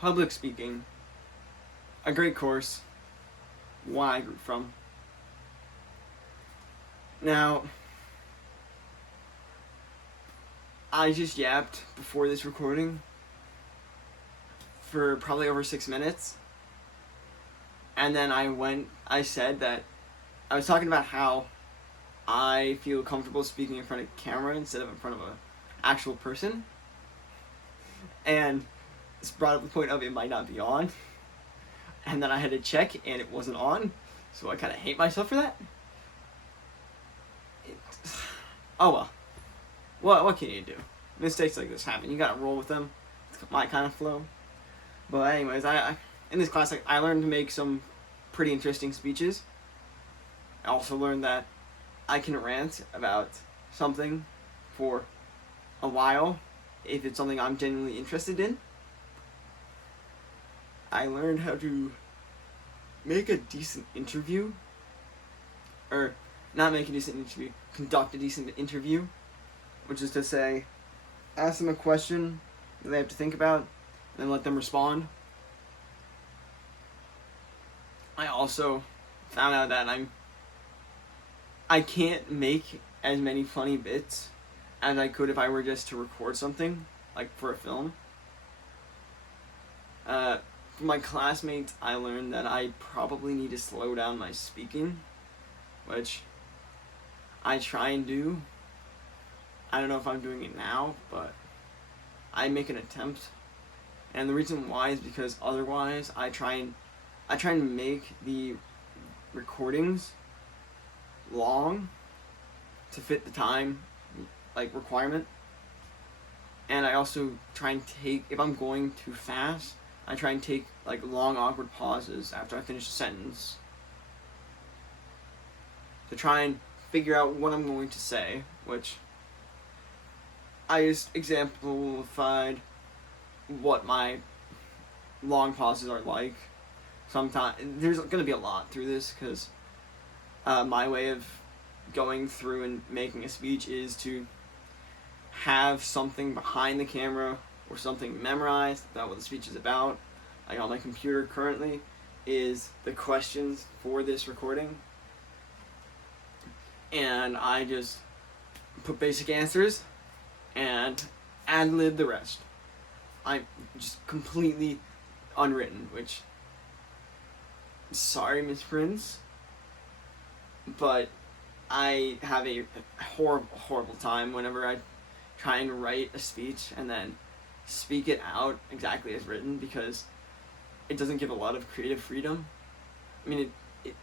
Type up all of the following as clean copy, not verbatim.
public speaking, a great course, one I grew from. Now, I just yapped before this recording for probably over 6 minutes. And then I said that I was talking about how I feel comfortable speaking in front of camera instead of in front of an actual person. And this brought up the point of it might not be on. And then I had to check and it wasn't on. So I kind of hate myself for that. Oh well. What can you do? Mistakes like this happen. You gotta roll with them. It's my kind of flow. But anyways, I in this class I learned to make some pretty interesting speeches. I also learned that I can rant about something for a while if it's something I'm genuinely interested in. I learned how to make a decent interview, or not make a decent interview, conduct a decent interview, which is to say, ask them a question that they have to think about, and then let them respond. I also found out that I can't make as many funny bits as I could if I were just to record something, like for a film. From my classmates, I learned that I probably need to slow down my speaking, which I try and do. I don't know if I'm doing it now, but I make an attempt. And the reason why is because otherwise I try and make the recordings long to fit the time requirement. And I also try and take, if I'm going too fast, I try and take long awkward pauses after I finish a sentence to try and figure out what I'm going to say, which I just exemplified what my long pauses are like. Sometimes there's going to be a lot through this because my way of going through and making a speech is to have something behind the camera or something memorized about what the speech is about. Like on my computer currently is the questions for this recording, and I just put basic answers and ad-lib the rest. I'm just completely unwritten, which, sorry, Miss Prince, but I have a horrible time whenever I try and write a speech and then speak it out exactly as written, because it doesn't give a lot of creative freedom. I mean,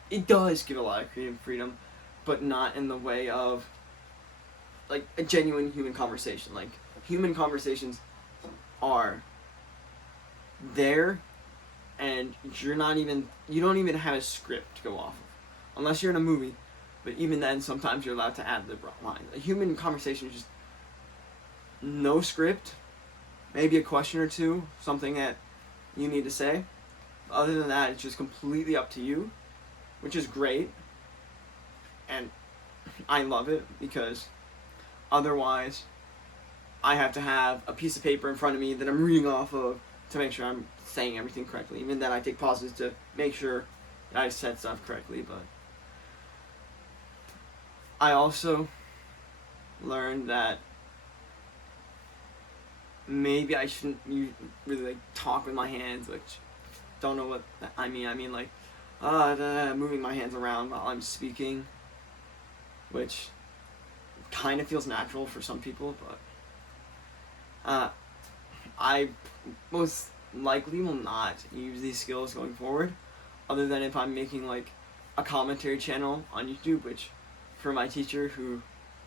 it does give a lot of creative freedom, but not in the way of a genuine human conversation. Human conversations are there, and you don't even have a script to go off of, unless you're in a movie. But even then, sometimes you're allowed to add the lines. A human conversation is just no script, maybe a question or two, something that you need to say. Other than that, it's just completely up to you, which is great, and I love it, because otherwise I have to have a piece of paper in front of me that I'm reading off of to make sure I'm saying everything correctly. Even then, I take pauses to make sure that I said stuff correctly. But I also learned that maybe I shouldn't really talk with my hands, which don't know what I mean. I mean moving my hands around while I'm speaking, which kind of feels natural for some people, but I most likely will not use these skills going forward, other than if I'm making a commentary channel on YouTube, which for my teacher, who,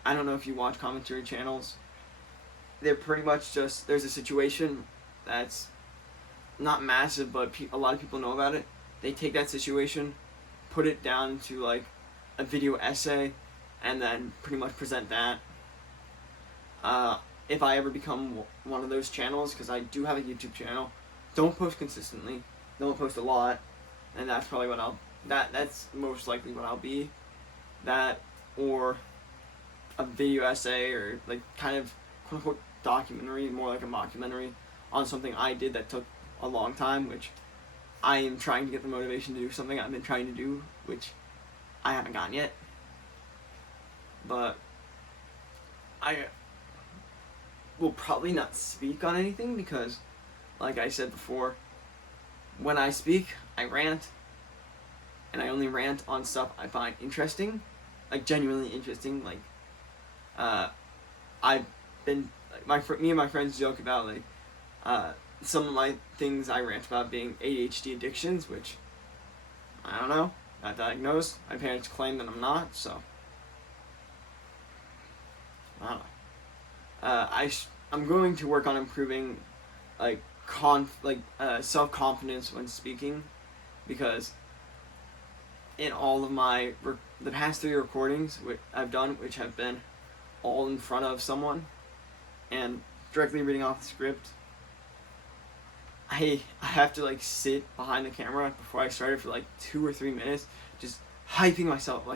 I don't know if you watch commentary channels, they're pretty much just, there's a situation that's not massive, but a lot of people know about it. They take that situation, put it down to a video essay, and then pretty much present that. If I ever become one of those channels, because I do have a YouTube channel, don't post consistently, don't post a lot, and that's probably what that's most likely what I'll be. That, or a video essay, or kind of quote unquote documentary, more like a mockumentary, on something I did that took a long time, which I am trying to get the motivation to do something I've been trying to do, which I haven't gotten yet. But I will probably not speak on anything because, like I said before, when I speak, I rant, and I only rant on stuff I find interesting, like genuinely interesting. Like, I've been me and my friends joke about some of my things I rant about being ADHD addictions, which I don't know, not diagnosed. My parents claim that I'm not, so I don't know. I'm going to work on improving self confidence when speaking, because in all of the past 3 recordings I've done, which have been all in front of someone and directly reading off the script, I have to sit behind the camera before I start it for 2 or 3 minutes, just hyping myself all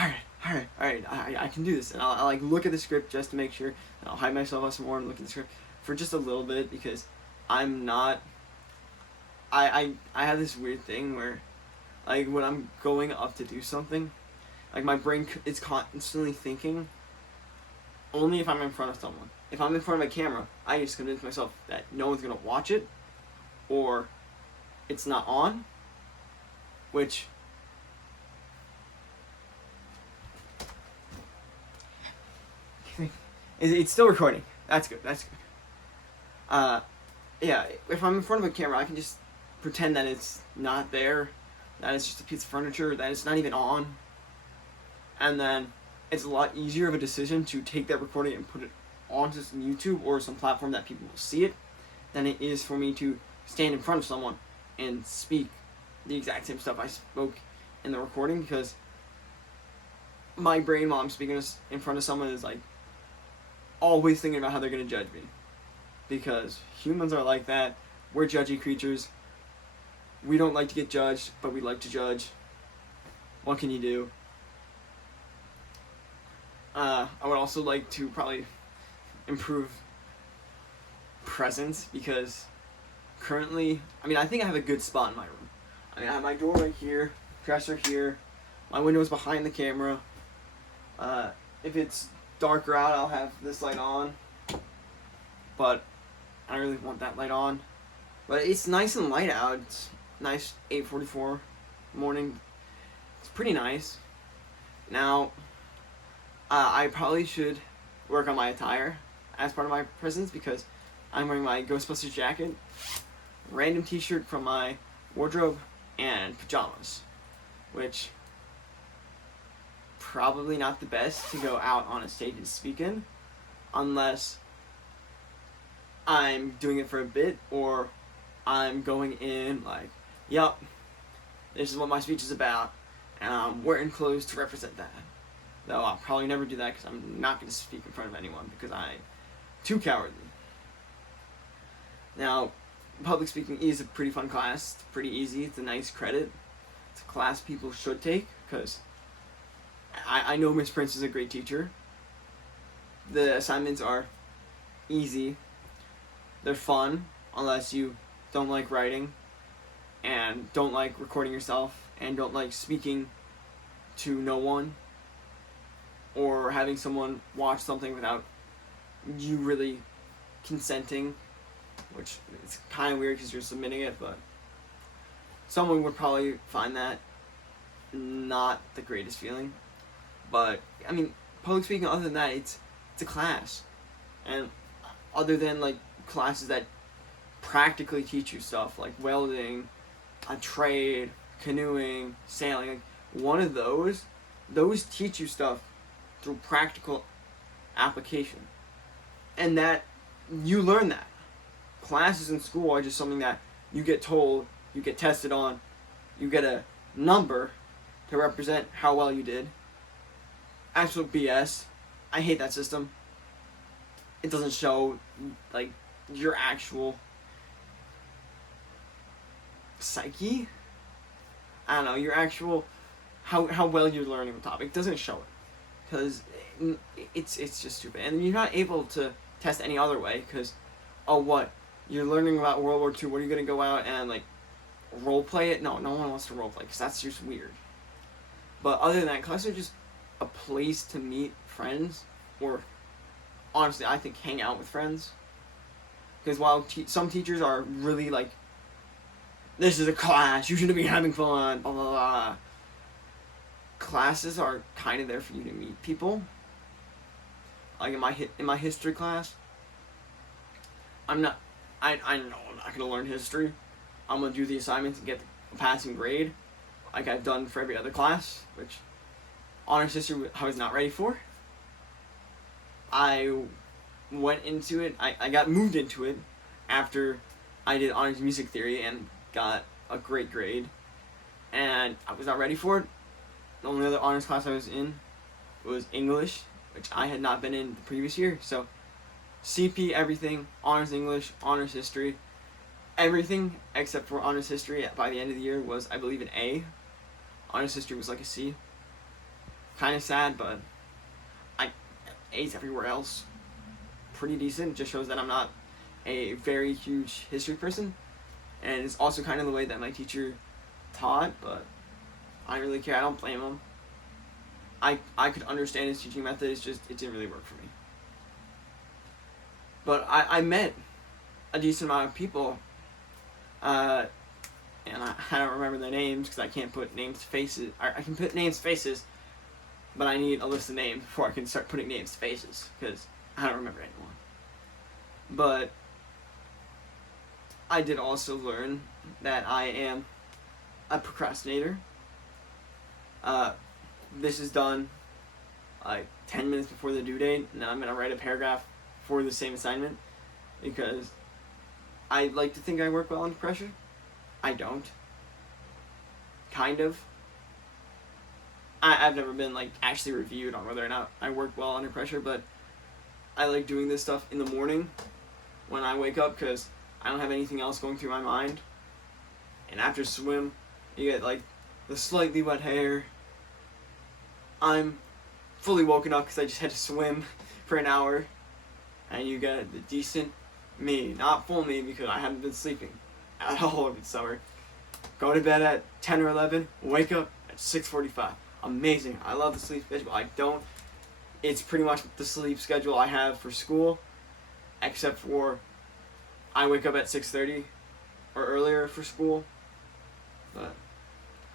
right, I can do this, and I'll look at the script just to make sure, and I'll hype myself up some more and look at the script for just a little bit, because I'm not. I have this weird thing where, when I'm going up to do something, my brain is constantly thinking. Only if I'm in front of someone. If I'm in front of a camera, I just convince myself that no one's gonna watch it, or it's not on, which it's still recording. That's good. Yeah. If I'm in front of a camera, I can just pretend that it's not there, that it's just a piece of furniture, that it's not even on, and then it's a lot easier of a decision to take that recording and put it onto some YouTube or some platform that people will see it, than it is for me to stand in front of someone and speak the exact same stuff I spoke in the recording, because my brain while I'm speaking in front of someone is always thinking about how they're going to judge me, because humans are like that. We're judgy creatures. We don't like to get judged, but we like to judge. What can you do? I would also like to probably improve presence, because currently, I think I have a good spot in my room. I have my door right here, dresser here, my window's behind the camera. If it's darker out, I'll have this light on, but I don't really want that light on. But it's nice and light out. It's nice, 8:44 morning. It's pretty nice. Now, I probably should work on my attire as part of my presence, because I'm wearing my Ghostbusters jacket, random t-shirt from my wardrobe, and pajamas, which probably not the best to go out on a stage and speak in, unless I'm doing it for a bit, or I'm going in yup, this is what my speech is about, and I'm wearing clothes to represent that. Though I'll probably never do that, because I'm not going to speak in front of anyone, because I'm too cowardly. Now, public speaking is a pretty fun class. It's pretty easy. It's a nice credit. It's a class people should take, because I know Miss Prince is a great teacher. The assignments are easy. They're fun, unless you don't like writing, and don't like recording yourself, and don't like speaking to no one, or having someone watch something without you really consenting, which is kind of weird because you're submitting it, but someone would probably find that not the greatest feeling. But public speaking, other than that, it's a class, and other than classes that practically teach you stuff like welding, a trade, canoeing, sailing, one of those teach you stuff through practical application, and that you learn that. Classes in school are just something that you get told, you get tested on, you get a number to represent how well you did. Absolute BS. I hate that system. It doesn't show your actual psyche. I don't know, your actual how well you're learning the topic. It doesn't show it, because it's just stupid, and you're not able to test any other way, because what you're learning about World War II. What are you gonna go out and like role play it? No, no one wants to role play because that's just weird. But other than that, classes are just a place to meet friends, or honestly, I think hang out with friends. Because while some teachers are really like, this is a class, you shouldn't be having fun, blah blah blah. Classes are kind of there for you to meet people. Like in my history class, I know I'm not gonna learn history. I'm gonna do the assignments and get a passing grade, like I've done for every other class, which honors history I was not ready for. I went into it. I got moved into it after I did honors music theory and got a great grade, and I was not ready for it. The only other honors class I was in was English, which I had not been in the previous year. So CP everything, honors English, honors history, everything except for honors history by the end of the year was, I believe, an A. Honors history was like a C. Kind of sad, but A's everywhere else. Pretty decent. Just shows that I'm not a very huge history person, and it's also kind of the way that my teacher taught. But I don't really care. I don't blame him. I could understand his teaching method. It's just it didn't really work for me. But I met a decent amount of people, and I don't remember their names because I can't put names to faces. I can put names to faces, but I need a list of names before I can start putting names to faces because I don't remember anyone. But I did also learn that I am a procrastinator. This is done like 10 minutes before the due date, and I'm going to write a paragraph for the same assignment because I like to think I work well under pressure. I don't. Kind of. I've never been like actually reviewed on whether or not I work well under pressure, but I like doing this stuff in the morning when I wake up because I don't have anything else going through my mind. And after swim, you get like the slightly wet hair. I'm fully woken up because I just had to swim for an hour, and you get the decent me, not full me because I haven't been sleeping at all over the summer. Go to bed at 10 or 11, wake up at 6:45. Amazing. I love the sleep schedule. It's pretty much the sleep schedule I have for school, except for I wake up at 6:30 or earlier for school. But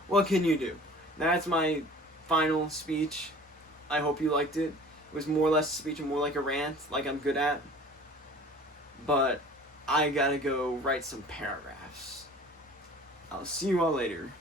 what can you do? That's my final speech. I hope you liked it. It was more or less a speech and more like a rant, like I'm good at. But I gotta go write some paragraphs. I'll see you all later.